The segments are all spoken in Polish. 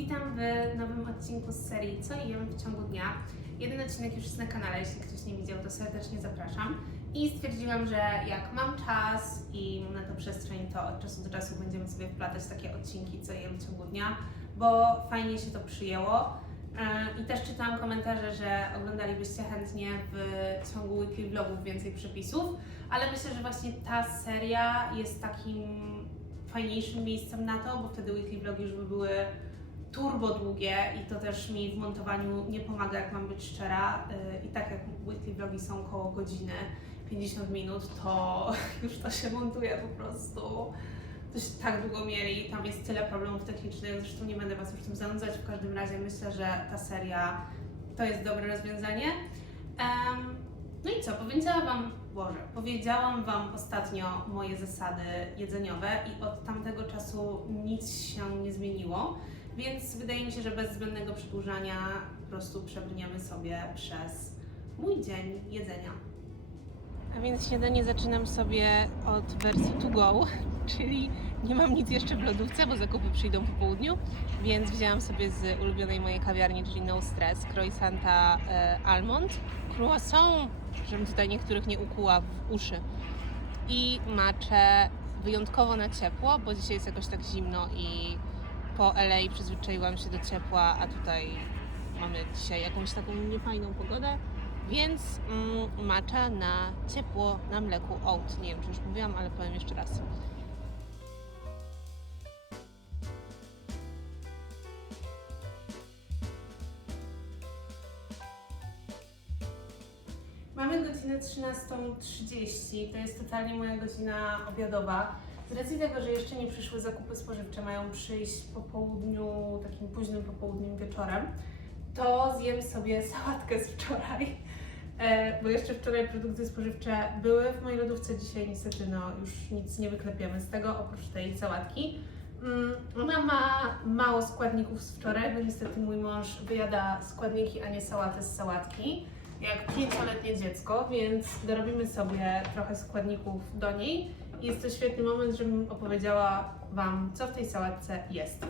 Witam w nowym odcinku z serii Co jem w ciągu dnia. Jeden odcinek już jest na kanale, jeśli ktoś nie widział, to serdecznie zapraszam. I stwierdziłam, że jak mam czas i mam na to przestrzeń, to od czasu do czasu będziemy sobie wplatać takie odcinki Co jem w ciągu dnia, bo fajnie się to przyjęło. E, I też czytałam komentarze, że oglądalibyście chętnie w ciągu weekly vlogów więcej przepisów, ale myślę, że właśnie ta seria jest takim fajniejszym miejscem na to, bo wtedy weekly vlogi już by były turbo długie i to też mi w montowaniu nie pomaga, jak mam być szczera. Yy, I tak jak weekly vlogi są około godziny, 50 minut, to już to się montuje po prostu. To się tak długo mieli, tam jest tyle problemów technicznych, zresztą nie będę Was już tym zanudzać. W każdym razie myślę, że ta seria to jest dobre rozwiązanie. Em, no i co, powiedziałam Wam, Boże, powiedziałam Wam ostatnio moje zasady jedzeniowe i od tamtego czasu nic się nie zmieniło, więc wydaje mi się, że bez zbędnego przedłużania po prostu przebrniemy sobie przez mój dzień jedzenia. A więc śniadanie zaczynam sobie od wersji to go, czyli nie mam nic jeszcze w lodówce, bo zakupy przyjdą po południu, więc wzięłam sobie z ulubionej mojej kawiarni, czyli No Stress, croissanta e, almond, croissant, żebym tutaj niektórych nie ukuła w uszy i maczę wyjątkowo na ciepło, bo dzisiaj jest jakoś tak zimno i po LA przyzwyczaiłam się do ciepła, a tutaj mamy dzisiaj jakąś taką niefajną pogodę, więc mm, macza na ciepło na mleku oat. Nie wiem, czy już mówiłam, ale powiem jeszcze raz. Mamy godzinę 13.30, to jest totalnie moja godzina obiadowa. Z racji tego, że jeszcze nie przyszły zakupy spożywcze, mają przyjść po południu, takim późnym popołudniem wieczorem, to zjem sobie sałatkę z wczoraj. E, bo jeszcze wczoraj produkty spożywcze były w mojej lodówce, dzisiaj niestety no, już nic nie wyklepiemy z tego, oprócz tej sałatki. Mm, Ona ma mało składników z wczoraj, bo niestety mój mąż wyjada składniki, a nie sałatę z sałatki jak pięcioletnie dziecko, więc dorobimy sobie trochę składników do niej. Jest to świetny moment, żebym opowiedziała Wam, co w tej sałatce jest.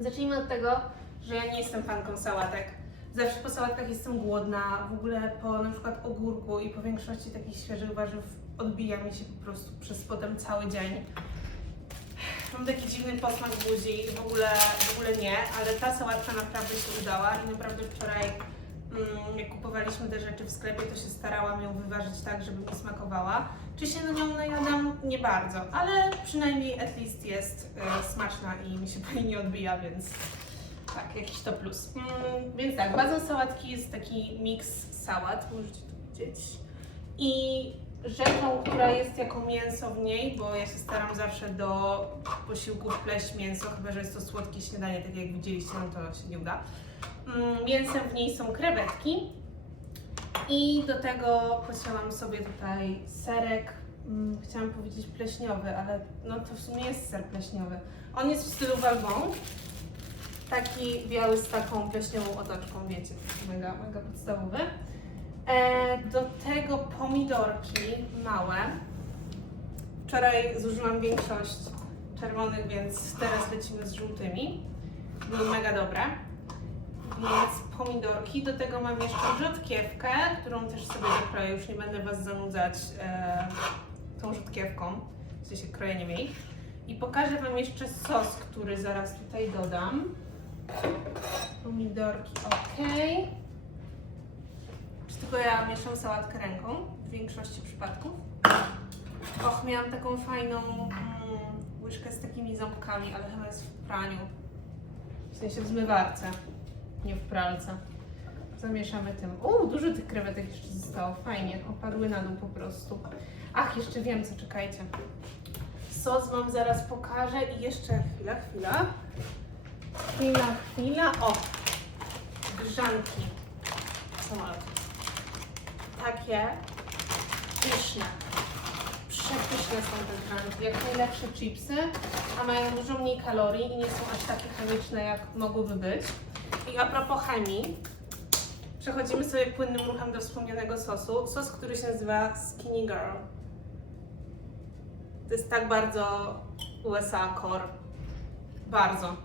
Zacznijmy od tego, że ja nie jestem fanką sałatek. Zawsze po sałatkach jestem głodna, w ogóle po na przykład ogórku i po większości takich świeżych warzyw odbija mi się po prostu przez potem cały dzień. Mam taki dziwny posmak buzi w ogóle, w ogóle nie, ale ta sałatka naprawdę się udała i naprawdę wczoraj jak kupowaliśmy te rzeczy w sklepie, to się starałam ją wyważyć tak, żeby mi smakowała. Czy się na nią najadam? Nie bardzo, ale przynajmniej at least jest e, smaczna i mi się po niej nie odbija, więc tak, jakiś to plus. Mm, więc tak, bazą sałatki jest taki miks sałat, możecie to widzieć. I rzeczą, która jest jako mięso w niej, bo ja się staram zawsze do posiłków pleść mięso, chyba że jest to słodkie śniadanie, tak jak widzieliście, no to się nie uda. Mm, Mięsem w niej są krewetki i do tego posiałam sobie tutaj serek, mm, chciałam powiedzieć pleśniowy, ale no to w sumie jest ser pleśniowy. On jest w stylu Valmont, taki biały z taką pleśniową otoczką, wiecie, mega, mega podstawowy. E, do tego pomidorki małe. Wczoraj zużyłam większość czerwonych, więc teraz lecimy z żółtymi. Były mega dobre. Więc pomidorki. Do tego mam jeszcze rzodkiewkę, którą też sobie zakroję. Już nie będę Was zanudzać e, tą rzodkiewką. W sensie krojeniem jej. I pokażę Wam jeszcze sos, który zaraz tutaj dodam. Pomidorki ok. Czy tylko ja mieszam sałatkę ręką w większości przypadków? Och, miałam taką fajną mm, łyżkę z takimi ząbkami, ale chyba jest w praniu. W sensie w zmywarce, nie w pralce. Zamieszamy tym. Uuu, dużo tych krewetek jeszcze zostało. Fajnie, opadły na dół po prostu. Ach, jeszcze wiem co, czekajcie. Sos Wam zaraz pokażę i jeszcze chwila, chwila. Chwila, chwila. O! Grzanki. Samolot takie pyszne. Przepyszne są te granki, jak najlepsze chipsy, a mają dużo mniej kalorii i nie są aż takie chemiczne, jak mogłyby być. I a propos chemii, przechodzimy sobie płynnym ruchem do wspomnianego sosu. Sos, który się nazywa Skinny Girl. To jest tak bardzo USA core. Bardzo.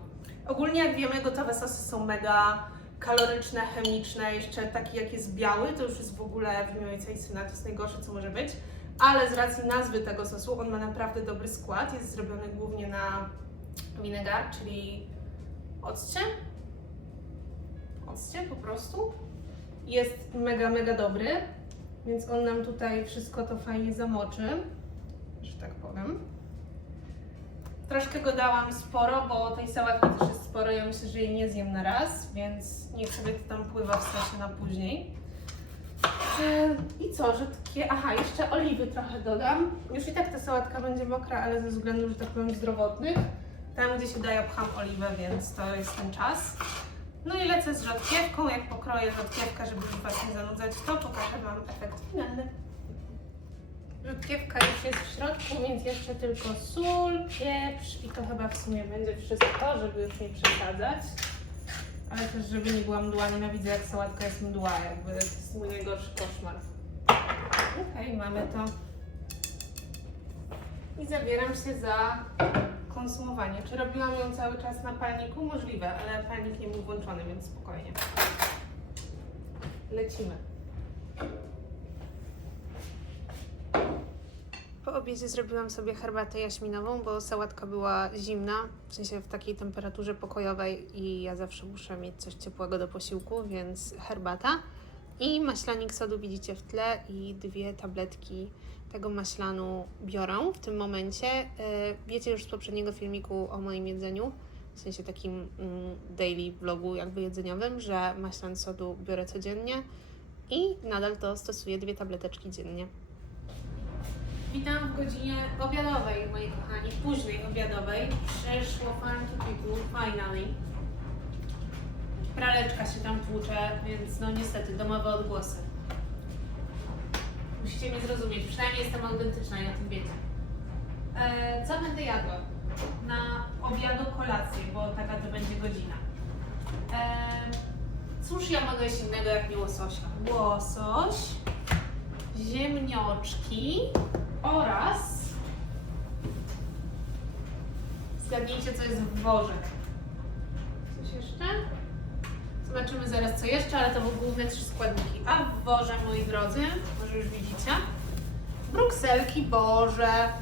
Ogólnie jak wiemy, gotowe sosy są mega kaloryczne, chemiczne, jeszcze taki jak jest biały, to już jest w ogóle w imię ojca i syna, to jest najgorsze co może być. Ale z racji nazwy tego sosu, on ma naprawdę dobry skład, jest zrobiony głównie na winegar, czyli occie. Po prostu. Jest mega, mega dobry, więc on nam tutaj wszystko to fajnie zamoczy, że tak powiem. Troszkę go dałam sporo, bo tej sałatki też jest sporo. Ja myślę, że jej nie zjem na raz, więc niech sobie to tam pływa w sosie na później. I co, że takie. Aha, jeszcze oliwy trochę dodam. Już i tak ta sałatka będzie mokra, ale ze względów, że tak powiem, zdrowotnych. Tam, gdzie się daje, pcham oliwę, więc to jest ten czas. No i lecę z rzodkiewką. Jak pokroję rzodkiewkę, żeby już Was nie zanudzać, to pokażę Wam efekt finalny. Rzodkiewka już jest w środku, więc jeszcze tylko sól, pieprz i to chyba w sumie będzie wszystko, żeby już nie przesadzać. Ale też, żeby nie była mdła, nienawidzę jak sałatka jest mdła, jakby to jest mój najgorszy koszmar. Okej, mamy to. I zabieram się za konsumowanie. Czy robiłam ją cały czas na palniku? Możliwe, ale palnik nie był włączony, więc spokojnie. Lecimy. Po obiedzie zrobiłam sobie herbatę jaśminową, bo sałatka była zimna, w sensie w takiej temperaturze pokojowej i ja zawsze muszę mieć coś ciepłego do posiłku, więc herbata. I maślanik sodu widzicie w tle i dwie tabletki tego maślanu biorę w tym momencie. E, Wiecie już z poprzedniego filmiku o moim jedzeniu, w sensie takim mm, daily vlogu jakby jedzeniowym, że maślan sodu biorę codziennie i nadal to stosuję dwie tableteczki dziennie. Witam w godzinie obiadowej, moi kochani, późnej obiadowej. Przyszło to People, finally. Praleczka się tam tłucze, więc no niestety, domowe odgłosy. Musicie mnie zrozumieć, przynajmniej jestem autentyczna i o tym wiecie. E, co będę jadła? Na obiadu kolację, bo taka to będzie godzina. E, cóż ja mogę jeść innego jak nie łososia? Łosoś, ziemnioczki, oraz zgadnijcie, co jest w worze. Coś jeszcze? Zobaczymy zaraz, co jeszcze, ale to były główne trzy składniki. A w moi drodzy, może już widzicie, brukselki Boże.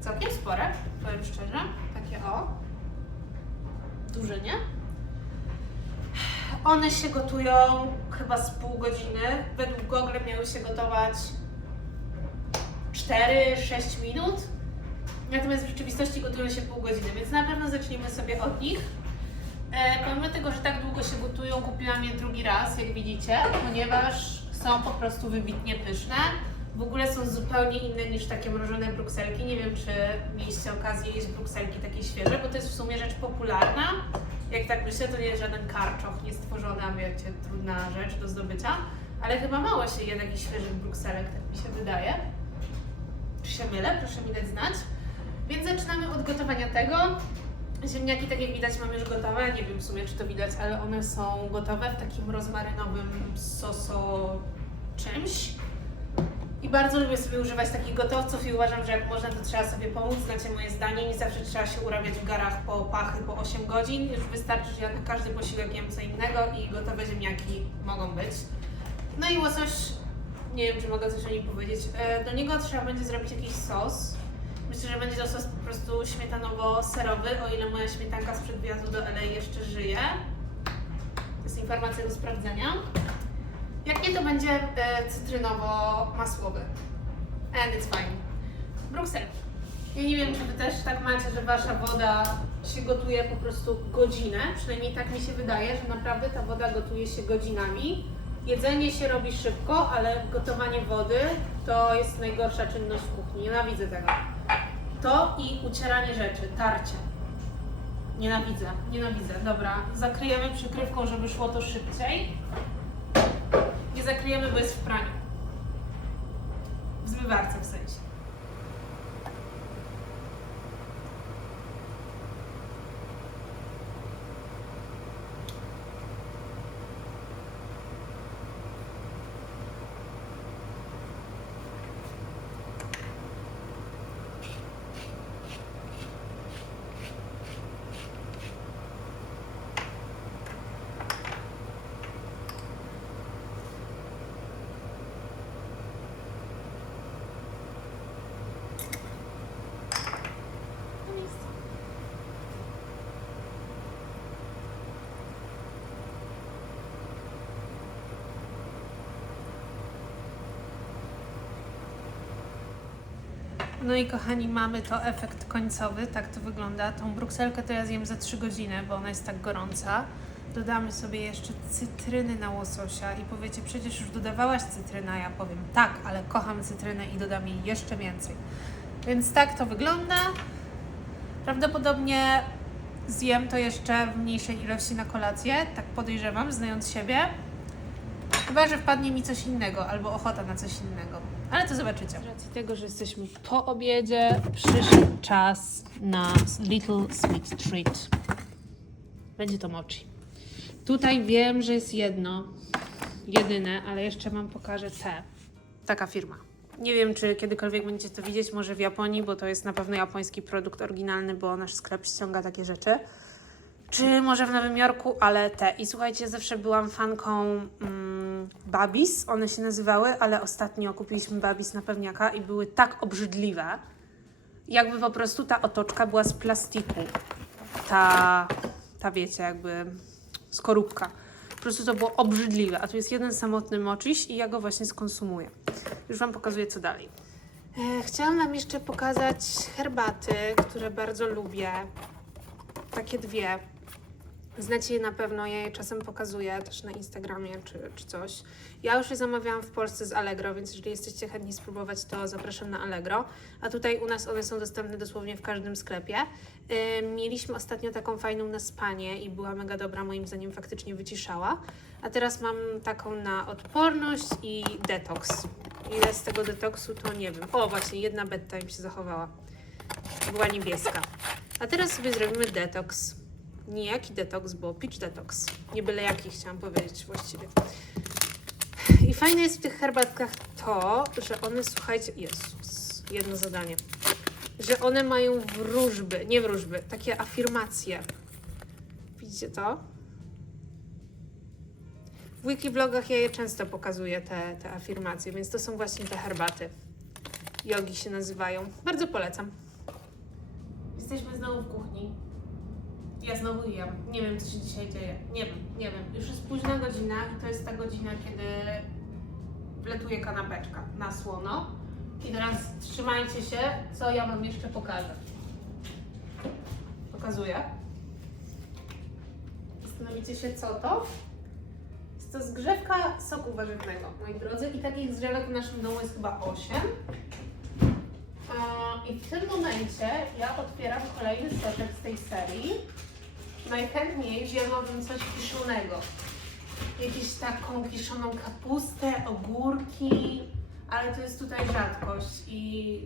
Całkiem spore, powiem szczerze. Takie o. Duże, nie? One się gotują chyba z pół godziny. Według Google miały się gotować 4-6 minut. Natomiast w rzeczywistości gotują się pół godziny, więc na pewno zaczniemy sobie od nich. E, pomimo tego, że tak długo się gotują, kupiłam je drugi raz, jak widzicie, ponieważ są po prostu wybitnie pyszne. W ogóle są zupełnie inne niż takie mrożone brukselki. Nie wiem, czy mieliście okazję jeść brukselki takie świeże, bo to jest w sumie rzecz popularna. Jak tak myślę, to nie jest żaden karczoch niestworzony, a wiecie, trudna rzecz do zdobycia. Ale chyba mało się je takich świeżych brukselek, tak mi się wydaje. Czy się mylę? Proszę mi dać znać. Więc zaczynamy od gotowania tego. Ziemniaki, tak jak widać, mam już gotowe. Nie wiem w sumie, czy to widać, ale one są gotowe w takim rozmarynowym soso czymś. I bardzo lubię sobie używać takich gotowców i uważam, że jak można, to trzeba sobie pomóc. Znacie moje zdanie, nie zawsze trzeba się urabiać w garach po pachy po 8 godzin. Już wystarczy, że ja na każdy posiłek jem co innego i gotowe ziemniaki mogą być. No i łosoś, nie wiem, czy mogę coś o nim powiedzieć. E, Do niego trzeba będzie zrobić jakiś sos. Myślę, że będzie to sos po prostu śmietanowo-serowy, o ile moja śmietanka sprzed wyjazdu do LA jeszcze żyje. To jest informacja do sprawdzenia. Jak nie, to będzie e, cytrynowo-masłowy. And it's fine. Bruksel. Ja nie wiem, czy Wy też tak macie, że Wasza woda się gotuje po prostu godzinę. Przynajmniej tak mi się wydaje, że naprawdę ta woda gotuje się godzinami. Jedzenie się robi szybko, ale gotowanie wody to jest najgorsza czynność w kuchni. Nienawidzę tego. To i ucieranie rzeczy, tarcie. Nienawidzę, nienawidzę. Dobra, zakryjemy przykrywką, żeby szło to szybciej. Nie zakryjemy, bo jest w praniu. W zmywarce w sensie. No i kochani, mamy to efekt końcowy, tak to wygląda. Tą brukselkę to ja zjem za 3 godziny, bo ona jest tak gorąca. Dodamy sobie jeszcze cytryny na łososia i powiecie, przecież już dodawałaś cytrynę, a ja powiem tak, ale kocham cytrynę i dodam jej jeszcze więcej. Więc tak to wygląda. Prawdopodobnie zjem to jeszcze w mniejszej ilości na kolację, tak podejrzewam, znając siebie. Chyba, że wpadnie mi coś innego albo ochota na coś innego. Ale to zobaczycie. Z racji tego, że jesteśmy po obiedzie, przyszedł czas na Little Sweet Treat. Będzie to mochi. Tutaj wiem, że jest jedno, jedyne, ale jeszcze Wam pokażę te. Taka firma. Nie wiem, czy kiedykolwiek będziecie to widzieć, może w Japonii, bo to jest na pewno japoński produkt oryginalny, bo nasz sklep ściąga takie rzeczy. Czy może w Nowym Jorku, ale te. I słuchajcie, zawsze byłam fanką mm, Babis, one się nazywały, ale ostatnio kupiliśmy Babis na pewniaka i były tak obrzydliwe, jakby po prostu ta otoczka była z plastiku. Ta, ta wiecie, jakby skorupka. Po prostu to było obrzydliwe. A tu jest jeden samotny moczyś i ja go właśnie skonsumuję. Już Wam pokazuję, co dalej. E, chciałam Wam jeszcze pokazać herbaty, które bardzo lubię. Takie dwie. Znacie je na pewno, ja je czasem pokazuję też na Instagramie czy, czy coś. Ja już je zamawiałam w Polsce z Allegro, więc jeżeli jesteście chętni spróbować, to zapraszam na Allegro. A tutaj u nas one są dostępne dosłownie w każdym sklepie. Yy, mieliśmy ostatnio taką fajną na spanie i była mega dobra, moim zdaniem faktycznie wyciszała. A teraz mam taką na odporność i detoks. Ile z tego detoksu to nie wiem. O, właśnie, jedna betta im się zachowała. Była niebieska. A teraz sobie zrobimy detoks. Nie jaki detoks, bo pitch detoks. Nie byle jaki chciałam powiedzieć właściwie. I fajne jest w tych herbatkach to, że one, słuchajcie, Jezus, jedno zadanie, że one mają wróżby, nie wróżby, takie afirmacje. Widzicie to? W wikivlogach ja je często pokazuję, te, te afirmacje, więc to są właśnie te herbaty. Jogi się nazywają. Bardzo polecam. Jesteśmy znowu w kuchni. Ja znowu jem. Nie wiem, co się dzisiaj dzieje. Nie wiem, nie wiem. Już jest późna godzina i to jest ta godzina, kiedy wletuje kanapeczka na słono. I teraz trzymajcie się, co ja Wam jeszcze pokażę. Pokazuję. Zastanowicie się, co to? Jest to zgrzewka soku warzywnego, moi drodzy. I takich zgrzewek w naszym domu jest chyba 8. A, I w tym momencie ja otwieram kolejny soczek z tej serii. Najchętniej zjadłabym coś kiszonego. Jakąś taką kiszoną kapustę, ogórki, ale to jest tutaj rzadkość i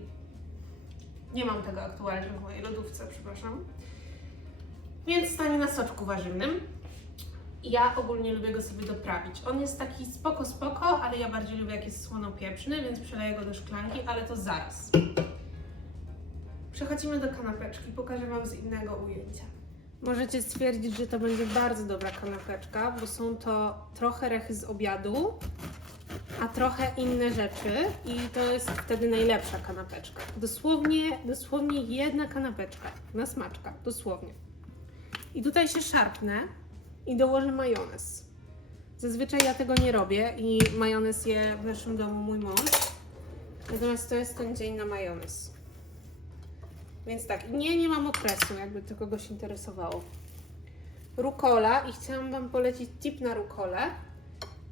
nie mam tego aktualnie w mojej lodówce, przepraszam. Więc stanie na soczku warzywnym. Ja ogólnie lubię go sobie doprawić. On jest taki spoko, spoko, ale ja bardziej lubię jak jest słono-pieprzny, więc przeleję go do szklanki, ale to zaraz. Przechodzimy do kanapeczki, pokażę Wam z innego ujęcia. Możecie stwierdzić, że to będzie bardzo dobra kanapeczka, bo są to trochę rechy z obiadu, a trochę inne rzeczy i to jest wtedy najlepsza kanapeczka. Dosłownie, dosłownie jedna kanapeczka na smaczka, dosłownie. I tutaj się szarpnę i dołożę majonez. Zazwyczaj ja tego nie robię i majonez je w naszym domu mój mąż. Natomiast to jest ten dzień na majonez. Więc tak, nie, nie mam okresu, jakby to kogoś interesowało. Rukola i chciałam Wam polecić tip na rukolę.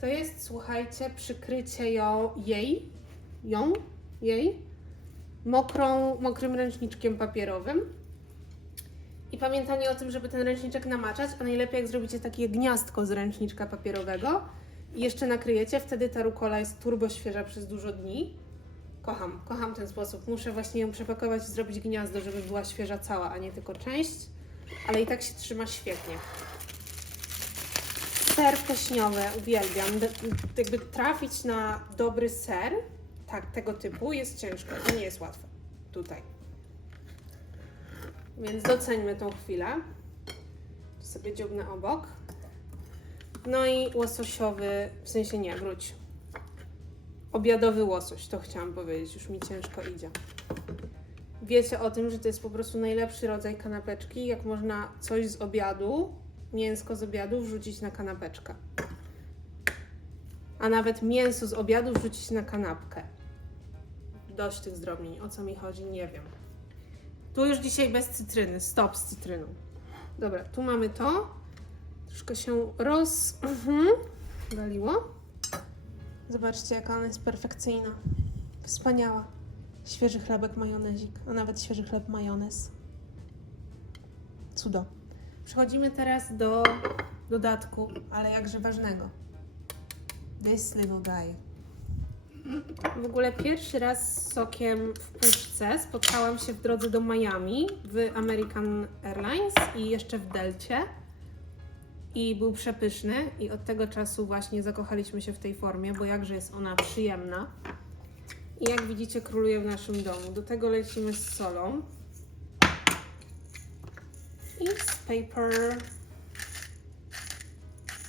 To jest, słuchajcie, przykrycie ją, jej, ją, jej, mokrą, mokrym ręczniczkiem papierowym. I pamiętanie o tym, żeby ten ręczniczek namaczać, a najlepiej jak zrobicie takie gniazdko z ręczniczka papierowego i jeszcze nakryjecie, wtedy ta rukola jest turbo świeża przez dużo dni. Kocham, kocham ten sposób. Muszę właśnie ją przepakować i zrobić gniazdo, żeby była świeża cała, a nie tylko część, ale i tak się trzyma świetnie. Ser pleśniowy uwielbiam. Jakby trafić na dobry ser, tak, tego typu jest ciężko. To nie jest łatwe tutaj. Więc doceńmy tą chwilę. Tu sobie dziobnę obok. No i łososiowy, w sensie nie, wróć. Obiadowy łosoś, to chciałam powiedzieć, już mi ciężko idzie. Wiecie o tym, że to jest po prostu najlepszy rodzaj kanapeczki, jak można coś z obiadu, mięsko z obiadu wrzucić na kanapeczkę. A nawet mięso z obiadu wrzucić na kanapkę. dość tych zdrobnień. O co mi chodzi, nie wiem. Tu już dzisiaj bez cytryny, stop z cytryną. Dobra, tu mamy to. Troszkę się roz... Mhm. Zobaczcie, jaka ona jest perfekcyjna. Wspaniała. Świeży chlebek majonezik, a nawet świeży chleb majonez. Cudo. Przechodzimy teraz do dodatku, ale jakże ważnego. This little guy. W ogóle pierwszy raz z sokiem w puszce spotkałam się w drodze do Miami w American Airlines i jeszcze w Delcie. I był przepyszny i od tego czasu właśnie zakochaliśmy się w tej formie, bo jakże jest ona przyjemna. I jak widzicie króluje w naszym domu. Do tego lecimy z solą. I z paper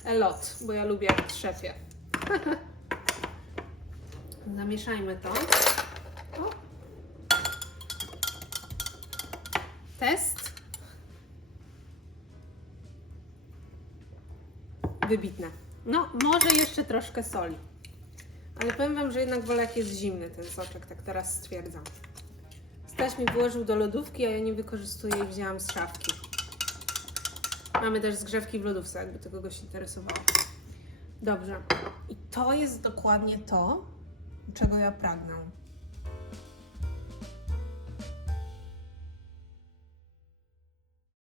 a lot, bo ja lubię jak trzepie. Zamieszajmy to. O. Test. Wybitne. No, może jeszcze troszkę soli. Ale powiem Wam, że jednak wolę jak jest zimny ten soczek, tak teraz stwierdzam. Staś mi włożył do lodówki, a ja nie wykorzystuję i wzięłam z szafki. Mamy też zgrzewki w lodówce, jakby to kogoś interesowało. Dobrze. I to jest dokładnie to, czego ja pragnę.